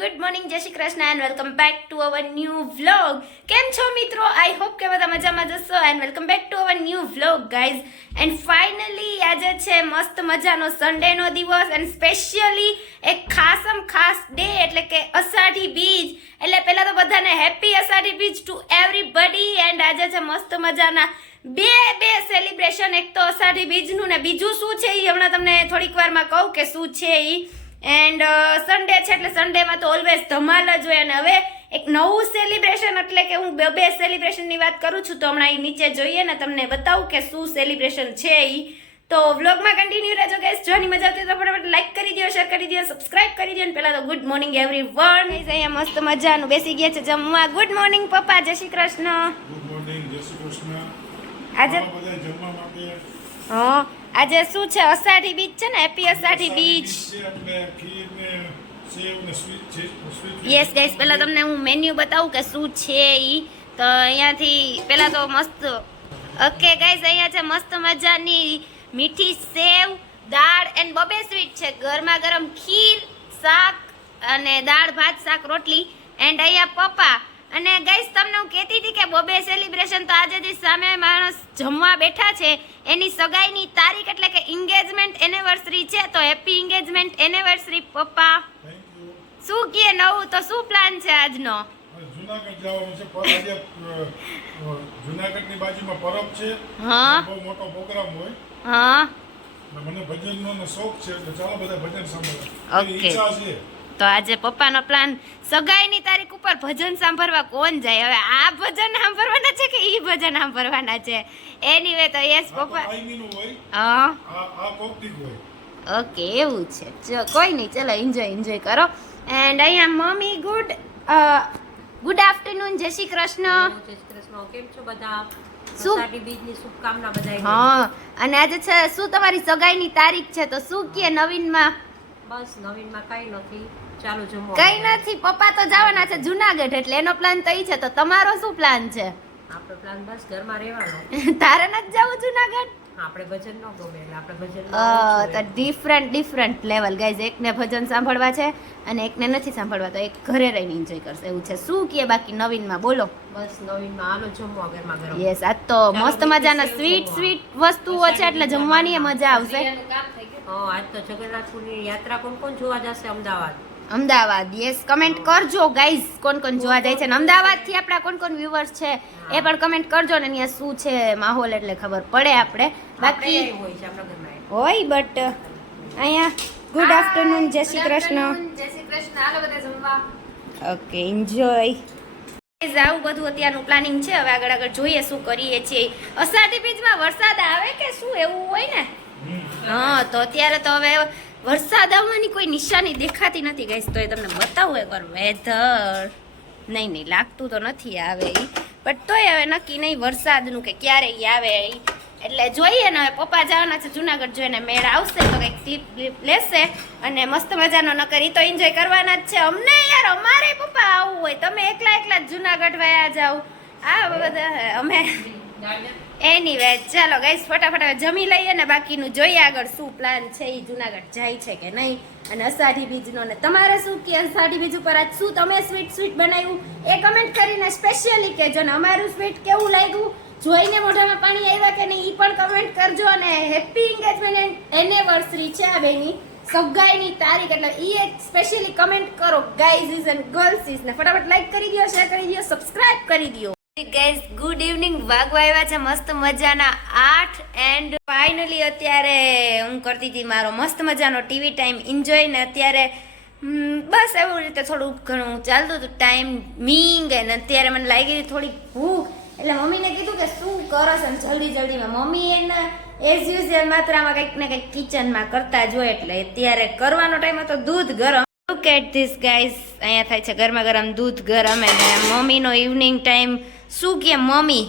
Good morning, જય Shri Krishna and welcome back to our new vlog. કેમ છો મિત્રો? આઈ હોપ કે બધા મજામાં જશો and welcome back to our new vlog guys. And finally આજે છે મસ્ત મજાનો સન્ડેનો દિવસ એન્ડ સ્પેશિયલી એક ખાસ ડે એટલે કે અષાઢી બીજ. એટલે પહેલા તો બધાને હેપી અષાઢી બીજ ટુ એવરીબડી. એન્ડ આજે છે મસ્ત મજાના બે સેલિબ્રેશન, એક તો અષાઢી બીજનું ને બીજું શું છે એ હમણાં તમને થોડીક વારમાં કહું કે શું છે એ. એન્ડ સન્ડે છે એટલે સન્ડેમાં તો ઓલવેઝ ધમાલ જ હોય. અને હવે એક નવું સેલિબ્રેશન એટલે કે હું બે સેલિબ્રેશનની વાત કરું છું તો હમણાં એ નીચે જોઈએ ને તમને બતાવું કે શું સેલિબ્રેશન છે એ. તો વ્લોગમાં કન્ટિન્યુ રહેજો ગાઈસ. જોવાની મજા આવતી તો ફટાફટ લાઈક કરી દો, શેર કરી દો, સબસ્ક્રાઇબ કરી દો. અને પહેલા તો ગુડ મોર્નિંગ એવરીવન. અહીંયા મસ્ત મજાનું બેસી ગયા છે જમવા. ગુડ મોર્નિંગ પપ્પા, જય શ્રી કૃષ્ણ. ગુડ મોર્નિંગ, જય શ્રી કૃષ્ણ. આજે બધા જમવા માટે હા, આજે શું છે? અષાઢી બીજ છે ને, હેપી અષાઢી બીજ. એટલે ખીર ને સેવ ને સ્વીટ છે. યસ ગાઈસ, પહેલા તમને હું મેન્યુ બતાવું કે શું છે ઈ. તો અહીંયાથી પહેલા તો મસ્ત ઓકે ગાઈસ, અહીંયા છે મસ્ત મજાની મીઠી સેવ, દાળ એન્ડ બબે સ્વીટ છે. ગરમા ગરમ ખીર, શાક અને દાળ ભાત, શાક, રોટલી. એન્ડ અહીંયા પપ્પા. અને ગાઈસ તમને હું કહેતી હતી કે બબે સેલિબ્રેશન તો આજે જે સામે માણસ જમવા બેઠા છે એની સગાઈની તારીખ એટલે કે એન્ગેજમેન્ટ એનિવર્સરી છે. તો હેપી એન્ગેજમેન્ટ એનિવર્સરી પપ્પા. Thank you. શું કહે નવું? તો શું પ્લાન છે આજનો? જુનાગઢ જવાનું છે. આજે જુનાગઢની બાજુમાં પરબ છે. હા, બહુ મોટો પ્રોગ્રામ હોય. હા, મને ભજનનો શોખ છે એટલે ચાલો બધા ભજન સાંભળવા. ઓકે. ઈચ્છા છે. તો આજે પપ્પાનો પ્લાન, સગાઈની તારીખ ઉપર ભજન સાંભળવા કોણ જાય? હવે આ ભજન સાંભળવાના છે કે ઈ ભજન સાંભળવાના છે? એનીવે તો યસ પપ્પા. ટાઈમિંગનું હોય. હા, આ કોકની હોય. ઓકે, એવું છે. કોઈ નહીં, ચલો એન્જોય કરો. એન્ડ અહીંયા મમ્મી ગુડ આફ્ટરનૂન, જય શ્રી કૃષ્ણ. જય શ્રી કૃષ્ણ. કેમ છો બધા? શું? અષાઢી બીજની શુભકામના બધાયને. હા, અને આજે છે શું તમારી સગાઈની તારીખ છે તો શું કે નવીનમાં? બસ નવીનમાં કઈ નથી, ચાલો જમવા. કઈ નથી, પપ્પા તો જવાના છે જુનાગઢ એટલે એનો પ્લાન તો ઈ છે. તો તમારો શું પ્લાન છે? આપણો પ્લાન બસ ઘરમાં રહેવાનો. તારે નથી જવું જુનાગઢ? આપણે ભજન ન ગમે એટલે આપણે ભજન તો ડિફરન્ટ લેવલ ગાઈઝ. એકને ભજન સાંભળવા છે અને એકને નથી સાંભળવા, તો એક ઘરે રહીને એન્જોય કરશે એવું છે. શું કે બાકી નવીનમાં બોલો? બસ નવીનમાં આલો જમવા ગરમા ગરમ. યસ, આજ તો મસ્ત મજાના સ્વીટ વસ્તુઓ છે એટલે જમવાની મજા આવશે. આજ તો જગન્નાથપુરની યાત્રા કોણ જોવા જશે અમદાવાદ. યસ, કમેન્ટ કરજો ગાઈઝ કોણ જોવા જાય છે. અને અમદાવાદ થી આપણા કોણ વ્યુઅર્સ છે એ પણ કમેન્ટ કરજો ને અહીંયા શું છે માહોલ એટલે ખબર પડે આપણે. બાકી હોય છે આપણા ઘરમાં. હોય બટ અહીંયા ગુડ આફ્ટરનૂન, જય શ્રી કૃષ્ણ. જય શ્રી કૃષ્ણ. હાલો બધા જમવા. Okay, enjoy. આવું બધું અત્યારનું પ્લાનિંગ છે. હવે આગળ જોઈએ શું કરીએ છીએ. અષાઢી બીજમાં વરસાદ આવે કે શું એવું હોય ને? હા, તો અત્યારે તો હવે વરસાદ આવવાની કોઈ નિશાની દેખાતી નથી ગાઈસ. તો એ તમને બતાવું એકવાર વેધર. નહીં લાગતું તો નથી આવે ઈ, બટ તોય હવે નક્કી નહીં વરસાદનું કે ક્યારે ઈ આવે ઈ. એટલે જોઈએ ને. હવે પપ્પા જવાના છે જુનાગઢ, જોઈને મેળ આવશે તો કંઈક ક્લિપ લેશે અને મસ્ત મજાનો નકર ઈ તો એન્જોય કરવાના જ છે. અમને યાર અમારે પપ્પા આવવું હોય, તમે એકલા જ જુનાગઢ વયા જાવ. આ બધા અમે એનીવે ચાલો ગાઈસ ફટાફટ હવે જમી લઈએ ને બાકીનું જોઈએ આગળ શું પ્લાન છે. એ જુનાગઢ જાય છે કે નહીં. અને અષાઢી બીજનો ને તમારે શું કે અષાઢી બીજ ઉપર આજ શું તમે સ્વીટ બનાવ્યું એ કમેન્ટ કરીને સ્પેશિયલી કહેજો. ને અમારું સ્વીટ કેવું લાગ્યું, જોઈને મોઢામાં પાણી આવ્યા કે નહીં એ પણ કમેન્ટ કરજો. અને હેપી એન્ગેજમેન્ટ એનિવર્સરી છે આ બેની સગાઈની તારીખ એટલે ઈ એક સ્પેશિયલી કમેન્ટ કરો guys is and girls is. ને ફટાફટ લાઈક કરી દો, શેર કરી દો, સબસ્ક્રાઇબ કરી દો. Guys good evening. વાગવા આવ્યા છે મસ્ત મજાના 8 એન્ડ ફાઇનલી અત્યારે હું કરતી હતી મારો મસ્ત મજાનો ટીવી ટાઈમ એન્જોય. ને અત્યારે બસ એવું રીતે થોડું ઘણું ચાલતું હતું ટાઈમિંગ. અને અત્યારે મને લાગી હતી થોડી ભૂખ એટલે મમ્મીને કીધું કે શું કરો છો જલ્દીમાં. મમ્મી એના એઝ યુઝ્યુઅલ માત્રામાં કંઈક ને કંઈક કિચનમાં કરતા જ હોય એટલે અત્યારે કરવાનો ટાઈમ હતો દૂધ ગરમ. લુક એટ ધીસ ગાઈઝ, અહીંયા થાય છે ગરમા ગરમ દૂધ ગરમ. અને મમ્મીનો ઇવનિંગ ટાઈમ શું કહે મમ્મી?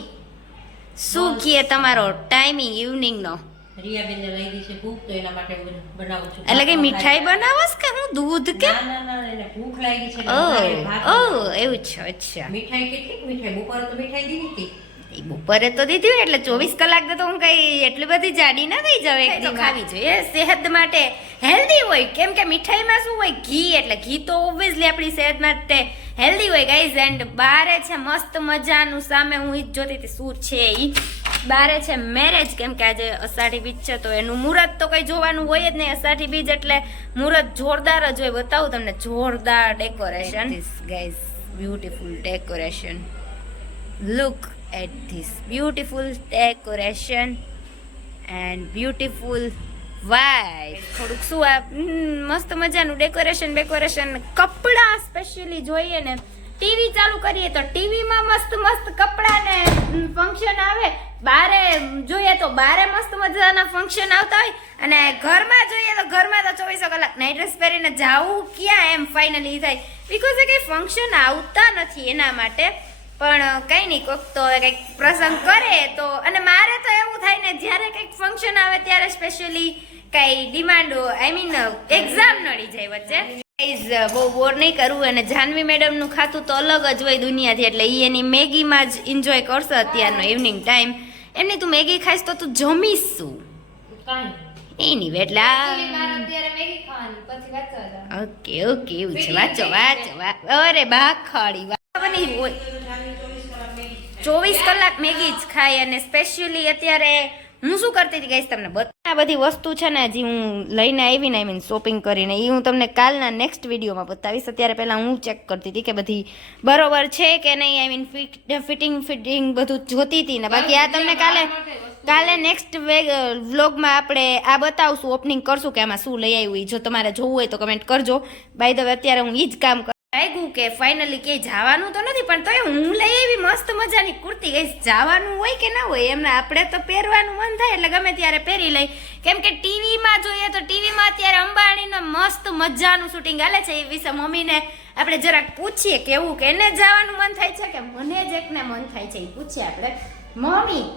શું કહે તમારો ટાઈમિંગ ઇવનિંગનો? રિયાબેનને લાગી છે ભૂખ તો એના માટે બનાવું છું. એટલે કે મીઠાઈ બનાવસ કે હું દૂધ કે? ના એને ભૂખ લાગી છે. ઓહ એવું છે. અચ્છા, મીઠાઈ કેટલી મીઠાઈ બપોરે તો મીઠાઈ દીધી હતી. એ બપોરે તો દીધી હોય એટલે 24 કલાક તો હું કઈ એટલી બધી જાડી ના થઈ જાવ એક તો ખાવી જોઈએ સેહત માટે હેલ્ધી હોય કેમ કે મીઠાઈમાં શું હોય ઘી એટલે ઘી તો ઓબ્વિયસલી આપણી સેહત માટે હેલ્ધી હોય ગાઈઝ એન્ડ બારે છે મસ્ત મજાનું સામે હું ઈ જ જોતી હતી શું છે ઈ બારે છે મેરેજ કેમ કે આજે અષાઢી બીજ છે તો એનું મુહૂર્ત તો કઈ જોવાનું હોય જ નહીં અષાઢી બીજ એટલે મુહૂર્ત જોરદાર જ હોય બતાવું તમને જોરદાર decoration guys beautiful decoration look at this beautiful decoration and beautiful vibe થોડુંક શું આ મસ્ત મજાનું ડેકોરેશન કપડા સ્પેશિયલી જોઈએ ને ટીવી ચાલુ કરીએ તો ટીવીમાં મસ્ત કપડા ને ફંક્શન આવે બારે જોઈએ તો બારે મસ્ત મજાના ફંક્શન આવતા હોય અને ઘરમાં જોઈએ તો ઘરમાં તો 24 કલાક નાઇટ ડ્રેસ પહેરીને જાવું ક્યાં એમ ફાઇનલી થાય બીકોઝ એ કંઈ ફંક્શન આવતા નથી એના માટે પણ કંઈ નહીં કોઈક તો કંઈક પ્રસંગ કરે તો અને મારે તો એવું થાય ને જ્યારે કંઈક ફંક્શન આવે ત્યારે સ્પેશિયલી કંઈ ડિમાન્ડ આઈ મીન એક્ઝામ નડી જાય વચ્ચે ગાઈઝ બહુ બોર નહીં કરવું અને જાહ્નવી મેડમનું ખાતું તો અલગ જ હોય દુનિયાથી એટલે એ એની મેગીમાં જ એન્જોય કરશે અત્યારનો ઇવનિંગ ટાઈમ એમની તું મેગી ખાઈશ તો તું જમીશ શું એની એટલે ઓકે એવું છે વાંચો અરે બાખાડી 24 કલાક મેગી જ ખાય અને સ્પેશિયલી અત્યારે હું શું કરતી હતી ગાઈસ તમને બધી વસ્તુ છે ને હજી હું લઈને આવી ને આઈ મીન શોપિંગ કરીને એ હું તમને કાલના નેક્સ્ટ વિડીયોમાં બતાવીશ અત્યારે પહેલાં હું ચેક કરતી હતી કે બધી બરોબર છે કે નહીં આઈ મીન ફિટિંગ બધું જોતી હતી ને બાકી આ તમને કાલે નેક્સ્ટ વ્લોગમાં આપણે આ બતાવશું ઓપનિંગ કરશું કે આમાં શું લઈ આવ્યું જો તમારે જોવું હોય તો કમેન્ટ કરજો બાય ધ વે અત્યારે હું એ જ કામ લાગ્યું કે ફાઇનલી ક્યાંય જવાનું તો નથી પણ તોય હું લઈ આવી મસ્ત મજાની કુર્તી ગઈ જવાનું હોય કે ના હોય એમને આપણે તો પહેરવાનું મન થાય એટલે ગમે ત્યારે પહેરી લઈ કેમ કે ટીવીમાં જોઈએ તો ટીવીમાં અત્યારે અંબાણીનો મસ્ત મજાનું શૂટિંગ હાલે છે એ વિશે મમ્મીને આપણે જરાક પૂછીએ કેવું કે એને જવાનું મન થાય છે કે મને જ એકને મન થાય છે એ પૂછીએ આપણે મમ્મી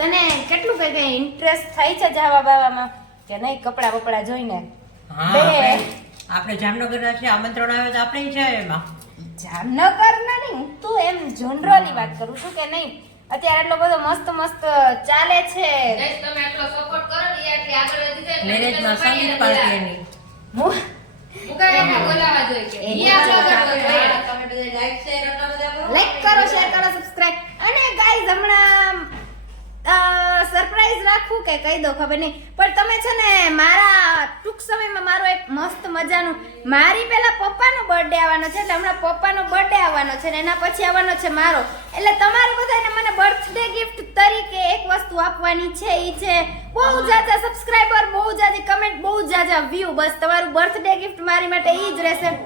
તને કેટલું કઈ ઇન્ટરેસ્ટ થાય છે જવા બાવામાં કે નહીં કપડા બપડા જોઈને આપણે જામનગરના છે આમંત્રણ આવે તો આપણે જાય એમાં જામનગરના નહીં હું તો એમ જનરલી વાત કરું છું કે નહીં અત્યારે એટલો બધો મસ્ત ચાલે છે તમે એટલો સપોર્ટ કરો ને યાર આગળ વધી જાય મેરેજમાં સંગીત પાર્ટીની મુકાઈને બોલાવા જોઈએ કે ઈ આગળ તમે બધા લાઈક શેર એટલા બધા કરો લાઈક કરો શેર કરો સબસ્ક્રાઇબ અને ગાઈઝ હમણાં સરપ્રાઈઝ રાખું કે કહી દો ખબર નહીં પણ તમે છે ને મારા ટૂંક સમયમાં મારો એક મસ્ત મજાનું મારી પહેલા પપ્પાનો બર્થડે આવવાનો છે એટલે હમણાં પપ્પાનો બર્થડે આવવાનો છે ને એના પછી આવવાનો છે મારો એટલે તમારે બધાને મને બર્થડે ગિફ્ટ તરીકે એક વસ્તુ આપવાની છે એ છે બહુ જાજા સબસ્ક્રાઇબર બહુ જાજી કમેન્ટ બહુ જાજા વ્યૂ બસ તમારું બર્થડે ગિફ્ટ મારી માટે એ જ રહેશે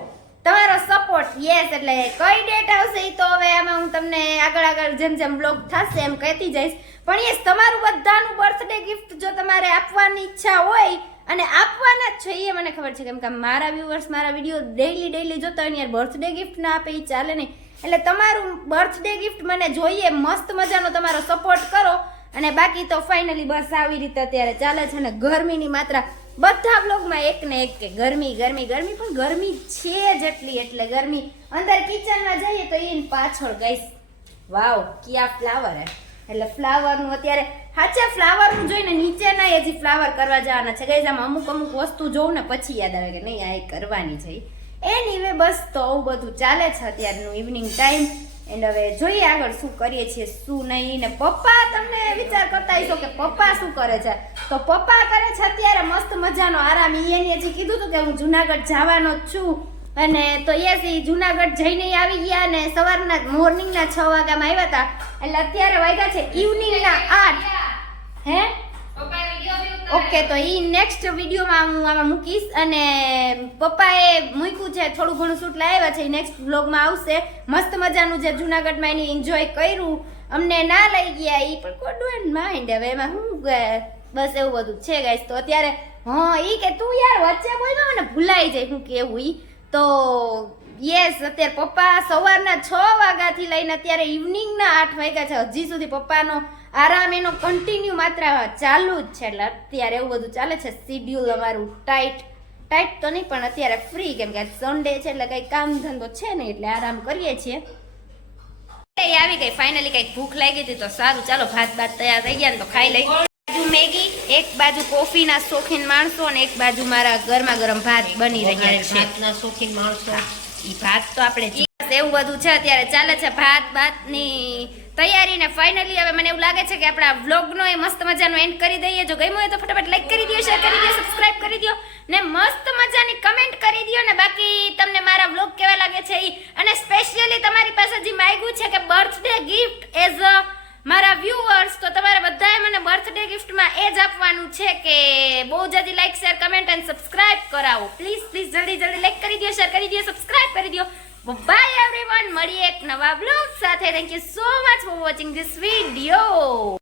તમારો સપોર્ટ યસ એટલે કઈ ડેટ આવશે એ તો હવે આમાં હું તમને આગળ જેમ બ્લોગ થશે એમ કહેતી જઈશ પણ યસ તમારું બધાનું બર્થડે ગિફ્ટ જો તમારે આપવાની ઈચ્છા હોય અને આપવાના જ છે એ મને ખબર છે કેમ કે મારા વ્યુઅર્સ મારા વિડીયો ડેઈલી જોતા હોય ને યાર બર્થડે ગિફ્ટ ના આપે એ ચાલે નહીં એટલે તમારું બર્થડે ગિફ્ટ મને જોઈએ મસ્ત મજાનો તમારો સપોર્ટ કરો અને બાકી તો ફાઇનલી બસ આવી રીતે અત્યારે ચાલે છે ને ગરમીની માત્રા બધા બ્લોગમાં એક ને એક કે ગરમી પણ ગરમી છે જેટલી એટલે ગરમી અંદર કિચનમાં જઈએ તો એની પાછળ ગાઈસ વાવ ક્યાં ફ્લાવર હે એટલે ફ્લાવરનું અત્યારે સાચા ફ્લાવરનું જોઈને નીચે ના હજી ફ્લાવર કરવા જવાના છે ગાઈસ આમ અમુક વસ્તુ જોઉં ને પછી યાદ આવે કે નહીં આ એ કરવાની છે એનીવે બસ તો આવું બધું ચાલે છે અત્યારનું ઇવનિંગ ટાઈમ એન્ડ હવે જોઈએ આગળ શું કરીએ છીએ શું નહીં ને પપ્પા તમને વિચાર કરતા હશો કે પપ્પા શું કરે છે તો પપ્પા કરે છે અત્યારે મસ્ત મજાનો આરામ એને હજી કીધું હતું કે હું જુનાગઢ જવાનો જ છું અને તો યસ એ જુનાગઢ જઈને આવી ગયા અને સવારના મોર્નિંગના 6 વાગ્યામાં આવ્યા હતા એટલે અત્યારે વાગ્યા છે ઇવનિંગના 8 હે ઓકે તો ઈ નેક્સ્ટ વિડીયોમાં હું આમાં મૂકીશ અને પપ્પાએ મૂક્યું છે થોડું ઘણું શૂટ લાવ્યા છે નેક્સ્ટ વ્લોગમાં આવશે મસ્ત મજાનું જે જુનાગઢમાં એની એન્જોય કર્યું અમને ના લઈ ગયા ઈ પણ કોડ ડોન્ટ માઇન્ડ હવે એમાં હું બસ એવું બધું છે ગાઈસ તો અત્યારે હા ઈ કે તું યાર વચ્ચે બોલમાં મને ભૂલાઈ જાય હું કેવું ઈ તો યસ અત્યારે પપ્પા સવારના 6 વાગ્યાથી લઈને અત્યારે ઇવનિંગના 8 વાગ્યા છે હજી સુધી પપ્પાનો આરામ એનો કન્ટિન્યુ માત્રા ચાલુ જ છે એટલે અત્યારે એવું બધું ચાલે છે શિડ્યુલ અમારું ટાઈટ તો નહીં પણ અત્યારે ફ્રી કેમ કે સન્ડે છે એટલે કંઈ કામ ધંધો છે નહીં એટલે આરામ કરીએ છીએ એ આવી ગઈ ફાઇનલી. કઈક ભૂખ લાગી હતી તો સારું, ચાલો ભાત બાત તૈયાર થઈ ગયા ને તો ખાઈ લઈ. બાજુ મેગી, એક બાજુ કોફીના શોખીન માણસો અને એક બાજુ મારા ગરમા ગરમ ભાત બની રહ્યા છે. ભાતના શોખીન માણસો. ઈ ભાત તો આપણે બસ એવું બધું છે. અત્યારે ચાલે છે ભાત બાતની તૈયારી ને ફાઇનલી હવે મને એવું લાગે છે કે આપણા વ્લોગનો એ મસ્ત મજાનો એન્ડ કરી દઈએ. જો ગમ્યું હોય તો ફટાફટ લાઈક કરી દો, શેર કરી દો, સબસ્ક્રાઇબ કરી દો ને મસ્ત મજાની કમેન્ટ કરી દો. ને બાકી તમને મારા વ્લોગ કેવા લાગે છે ઈ, અને સ્પેશિયલી તમારી પાસે જે માંગ્યું છે કે બર્થડે ગિફ્ટ એઝ અ મારા વ્યુઅર્સ, તો તમારે બધાએ મને બર્થડે ગિફ્ટમાં એ જ આપવાનું છે કે બહુ જલ્દી like share comment and subscribe કરાવો. પ્લીઝ પ્લીઝ જલ્દી લાઈક કરી દો, શેર કરી દો, સબસ્ક્રાઇબ કરી દો. બાય એવરીવન, મળીએ એક નવા બ્લોગ સાથે. Thank you so much for watching this video.